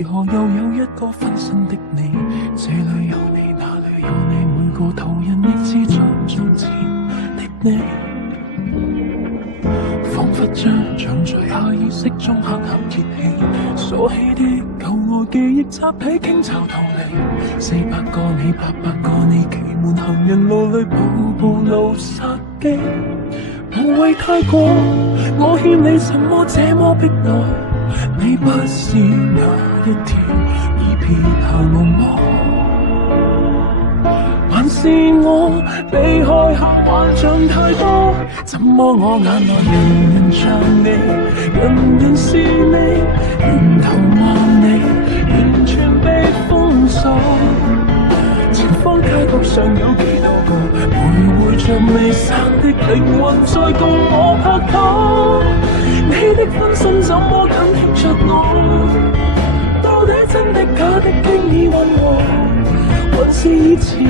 為何又有一個分身的你？這裏有你，那裏有你，每個途人亦似像從前的你。彷彿將像在下意識中黑口揭起，鎖起的舊愛記憶集體傾巢逃離。400個你，800個你，奇門行人路裏步步路殺機。無謂太過，我欠你什麼這麼迫來？你不是那一條已撇下我嗎？還是我被害後幻象太多？怎麼我眼內人人像你，人人是你，沿途望你，完全被封鎖。前方街角上有幾多個徘徊着未散的靈魂在共我拍拖？你的分身怎麼敢牽着我？到底真的假的經已混和，還是以前